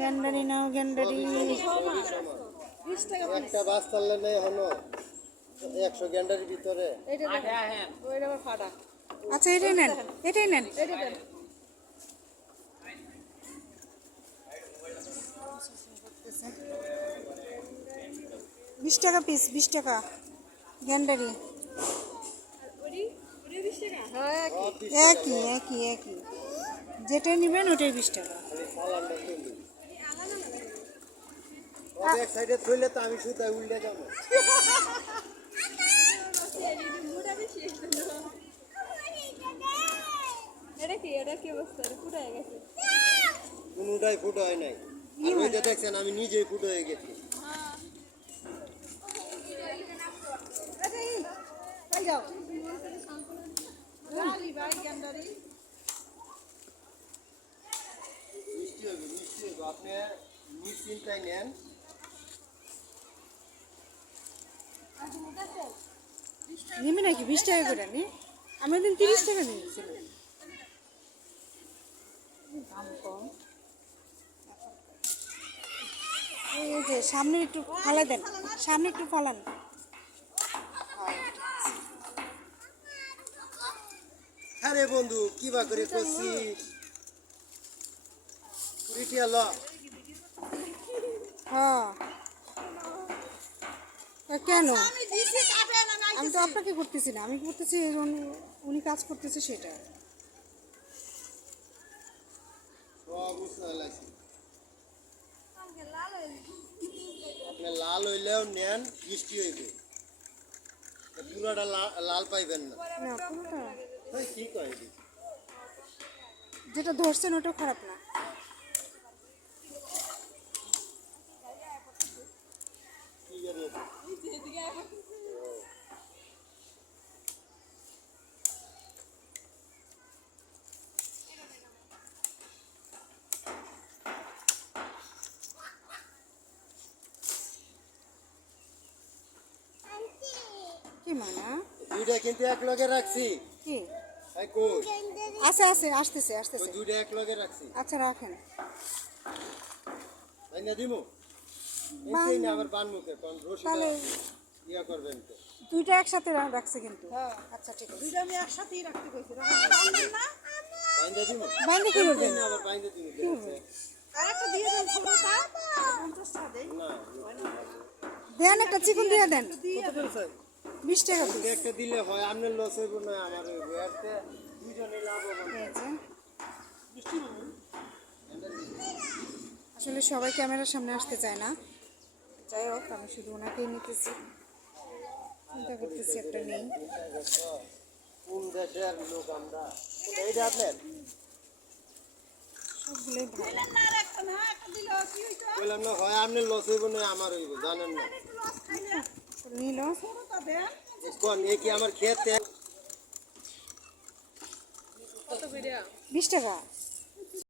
গ্যান্ডারি নাও গ্যান্ডারি একটা বাস চাললে নেই হলো 100 গ্যান্ডারির ভিতরে। আচ্ছা এটাই নেন এটাই নেন। 20 টাকা পিস 20 টাকা গ্যান্ডারি একই একই একই যেটাই নেবেন ওটাই 20 টাকা। এক সাইডে থইলে তো আমি সুতায় উল্টে যাবো। কোনটাই ফুটো হয় নাই। আমি যে দেখছেন আমি নিজেই ফুটো হয়ে গেছি। মিষ্টি হবে আপনি নিশ্চিন্তায় নেন। নিবি নাকি 20 টাকা করে নি? আমি দিন 30 টাকা দিয়েছিল। দাম কম। এই যে সামনে একটু ফালা দেন, সামনে একটু ফালান। আরে বন্ধু কি বা করে করছি পুরিটিয়া ল। হ্যাঁ কেন আমি তো আপনাকে করতেছি না, আমি করতেছি উনি কাজ করতেছে সেটা। আপনি লাল হইলেও নেন মিষ্টি হইবে, পুরাটা লাল পাইবেন না। কি কয় যেটা ধরছেন ওটা খারাপ না। কি মানা দুইটা কিন্তু এক লগে রাখছি। কি আছে আছে আসতেছে আসতেছে। দুইটা এক লগে রাখছি। আচ্ছা রাখেন। বাইনা দিমু এই না আবার বান মুখে কোন রশিটা ইয়া করবেন তো। দুইটা একসাথে রাখছে কিন্তু। আচ্ছা ঠিক আছে দুইটা আমি একসাথেই রাখতে কইছি। না বাইনা দিমু বাইনা কি করবেন? আবার বাইনা দিমু আরেকটা দিয়ে দেন ছোটটা 50 টাকা দেন। না দেন একটা চিকন দিয়ে দেন। কত বলছেন? 20 টাকা পিস। একটা দিলে হয় আপনার লস হইব না আমার হইব। এতে দুইজনে লাভ হবে। আসলে সবাই ক্যামেরার সামনে আসতে চায় না, যাই হোক আমি শুধু ওনাকেই নিতেছি, চিন্তা করতেছি একটা নেই। কোন দেশের লোক আমরা? এইটা আপনার সবগুলোই ভালো। বললাম না হয় আপনার লস হইব না আমার হইব, জানেন না নিল কোন এ কি আমার ক্ষেত 20 টাকা।